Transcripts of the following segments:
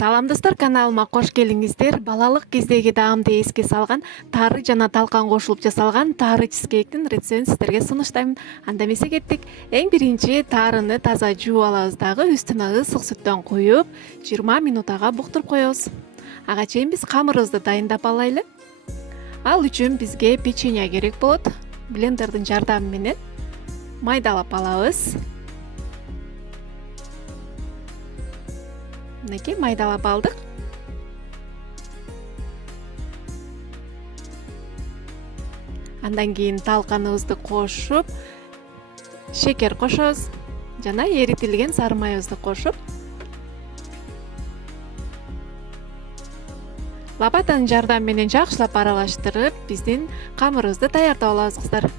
Салам достор, каналыма кош келиңиздер. Балалык кездеги даамды эске салган тары жана талкан кошулуп жасалган тары чизкейктин рецептин сиздерге сунуштайм. Анда эмесе кеттик. Эң биринчи тарыны таза жууп алабыз дагы үстүнө ысык сүттөн куюп 20 минутага буктуруп коебуз. Ага чейин биз камырыбызды дайындап алайлы. Ал үчүн бизге печенье керек болот. Блендердин жардамы менен майдалап алабыз. Мынакей майдалап алдык. Андан кийин талканыбызды кошуп, шекер кошобуз жана эритилген сары майыбызды кошуп, лопатанын жардамы менен жакшылап аралаштырып, биздин камырыбызды даярдап алабыз кыздар.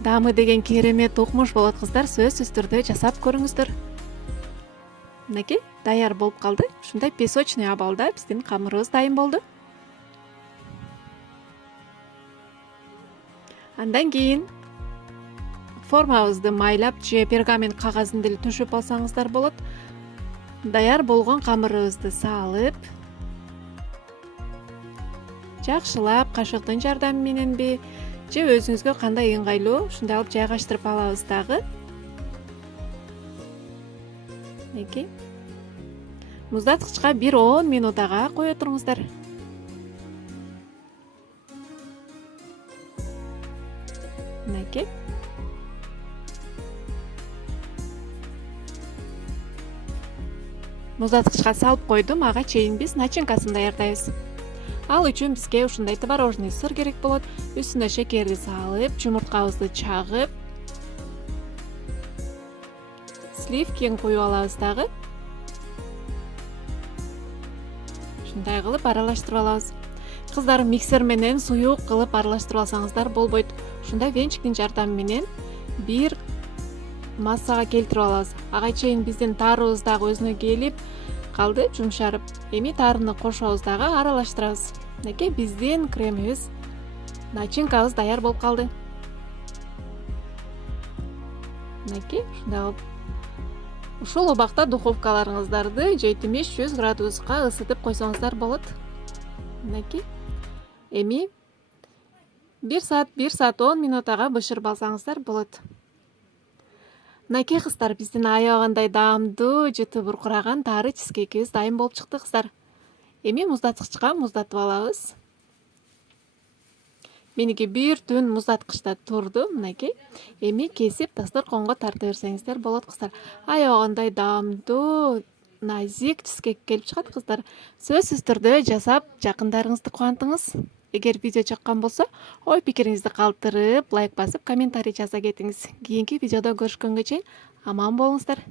Даамы деген керемет укмуш болот кыздар, сөзсүз түрдө жасап көрүңүздөр. Мынакей даяр болуп калды. Ушундай песочный абалда биздин камырыбыз дайын болду. Андан кийин формабызды майлап же пергамент кагазын деле төшөп алсаңыздар болот. Даяр болгон камырыбызды салып, жакшылап кашыктын жардамы мененби же өзүңүзгө кандай ыңгайлуу ушундай алып жайгаштырып алабыз дагы. Мынакей муздаткычка 1-10 минутага кое туруңуздар. Мынакей муздаткычка салып койдум. Ага чейин биз начинкасын даярдайбыз. Ал үчүн бизге ушундай творожный сыр керек болот. Үстүнө шекерди салып, жумурткабызды чагып, сливкин куюп алабыз дагы. Ушундай кылып аралаштырып алабыз. Кыздар, миксер менен суюк кылып аралаштырып алсаңыздар болбойт. Ушундай венчиктин жардамы менен бир массага келтирип алабыз. Ага чейин биздин тарыбыз дагы өзүнө келип калды, жумшарып. Эми тарыны кошобуз дагы аралаштырабыз. Мынакей биздин кремибиз, начинкабыз даяр болуп калды. Мынакей ушундай кылып ушул убакта духовкаларыңыздарды 70-100 градуска ысытып койсоңуздар болот. Мынакей эми 1 саат 10 минутага бышырып алсаңыздар болот. Мынакей кыздар, биздин аябагандай даамдуу, жыты буркураган тары чизкейкибиз дайын болуп чыкты кыздар. Эми муздаткычка муздатып алабыз. Меники бир түн муздаткычта турду. Мынакей эми кесип дасторконго тарта берсеңиздер болот кыздар. Аябагандай даамдуу, назик чизкейк келип чыгат кыздар. Сөзсүз түрдө жасап жакындарыңызды кубантыңыз. Эгер видео жаккан болсо, ой пикириңизди калтырып, лайк басып, комментарий жаза кетиңиз. Кийинки видеодо көрүшкөнгө чейин аман болуңуздар.